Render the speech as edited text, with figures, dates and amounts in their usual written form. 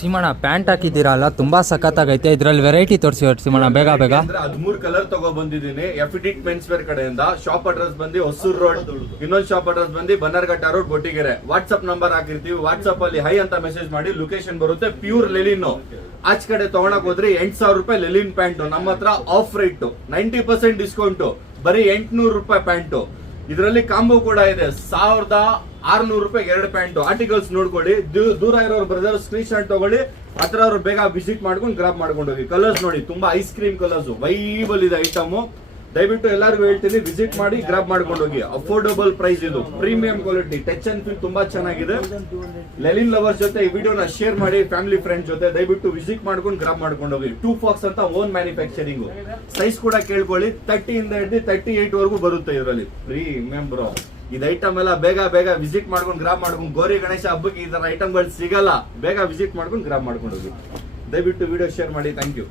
ಸಿಮಣ್ಣ pant ಹಾಕಿದ್ದೀರಲ್ಲ ತುಂಬಾ ಸಖತ್ತಾಗೈತೆ. ಇದ್ರಲ್ಲಿ variety ತೋರಿಸಿ ಸಿಮಣ್ಣ ಬೇಗ ಬೇಗ. 13 ಕಲರ್ ತಗೋ ಬಂದಿದ್ದೀನಿ. ಎಫಿಡಿಟ್ ಮೆನ್ಸ್ ವೇರ್ ಕಡೆಯಿಂದ. ಶಾಪ್ ಅಡ್ರೆಸ್ ಬಂದು ಹೊಸೂರು ರೋಡ್, ಇನ್ನೊಂದು ಶಾಪ್ ಅಡ್ರೆಸ್ ಬಂದು Bannerghatta road, Gottigere. WhatsApp number ಹಾಕಿರ್ತೀವಿ. ವಾಟ್ಸ್ಆಪ್ ಅಲ್ಲಿ ಹೈ ಅಂತ ಮೆಸೇಜ್ ಮಾಡಿ ಲೊಕೇಶನ್ ಬರುತ್ತೆ. ಪ್ಯೂರ್ ಲೆಲಿನ್. ಆಚ ಕಡೆ ತಗೊಳಕ್ ಹೋದ್ರೆ 8,000 ರೂಪಾಯಿ ಲೆಲಿನ್ ಪ್ಯಾಂಟ್. ನಮ್ಮ ಹತ್ರ ಆಫ್ ರೇಟ್ 90% ಡಿಸ್ಕೌಂಟ್, ಬರೀ 800 ರೂಪಾಯಿ ಪ್ಯಾಂಟ್. ಇದರಲ್ಲಿ ಕಾಂಬೋ ಕೂಡ ಇದೆ. 1,600 ರೂಪಾಯಿ 2 ಪ್ಯಾಂಟ್. ಆರ್ಟಿಕಲ್ಸ್ ನೋಡ್ಕೊಳ್ಳಿ. ದೂರ ಇರೋರು ಬ್ರದರ್ ಸ್ಕ್ರೀನ್ ಶಾಟ್ ತಗೊಳ್ಳಿ. ಹತ್ರ ಅವ್ರು ಬೇಗ ವಿಸಿಟ್ ಮಾಡ್ಕೊಂಡು ಗ್ರಾಬ್ ಮಾಡ್ಕೊಂಡು ಹೋಗಿ. ಕಲರ್ಸ್ ನೋಡಿ, ತುಂಬಾ ಐಸ್ ಕ್ರೀಮ್ ಕಲರ್ಸ್ ವೈಬಲ್ ಇದೆ ಐಟಮ್. ದಯವಿಟ್ಟು ಎಲ್ಲರಿಗೂ ಹೇಳ್ತೀನಿ, ವಿಸಿಟ್ ಮಾಡಿ ಗ್ರಾಬ್ ಮಾಡ್ಕೊಂಡು ಹೋಗಿ. ಅಫೋರ್ಡಬಲ್ ಪ್ರೈಸ್ ಇದು, premium quality, touch and feel ತುಂಬಾ ಚೆನ್ನಾಗಿದೆ. ಲೆಲಿನ್ ಲವರ್ಸ್ ಜೊತೆ ಈ ವಿಡಿಯೋನ ಶೇರ್ ಮಾಡಿ, ಫ್ಯಾಮಿಲಿ ಫ್ರೆಂಡ್ ಜೊತೆ ದಯವಿಟ್ಟು ವಿಸಿಟ್ ಮಾಡ್ಕೊಂಡು ಗ್ರಾಬ್ ಮಾಡ್ಕೊಂಡು ಹೋಗಿ. 2 ಫಾಕ್ಸ್ ಅಂತ ಓನ್ ಮ್ಯಾನುಫ್ಯಾಕ್ಚರಿಂಗ್. ಸೈಜ್ ಕೂಡ ಕೇಳ್ಕೊಳ್ಳಿ. 30 ಇಂದ ಹಿಡಿದು 38 ವರೆಗೂ ಬರುತ್ತೆ ಇದರಲ್ಲಿ. Premium bro. ಇದು ಐಟಮ್ ಎಲ್ಲ ಬೇಗ ಬೇಗ ವಿಸಿಟ್ ಮಾಡ್ಕೊಂಡು ಗ್ರಾಬ್ ಮಾಡ್ಕೊಂಡು. ಗೌರಿ ಗಣೇಶ ಹಬ್ಬಕ್ಕೆ ಈ ತರ ಐಟಮ್ಗಳು ಸಿಗಲ್ಲ. ಬೇಗ ವಿಸಿಟ್ ಮಾಡ್ಕೊಂಡು ಗ್ರಾಬ್ ಮಾಡ್ಕೊಂಡು ಹೋಗಿ. ದಯವಿಟ್ಟು ವಿಡಿಯೋ ಶೇರ್ ಮಾಡಿ. Thank you.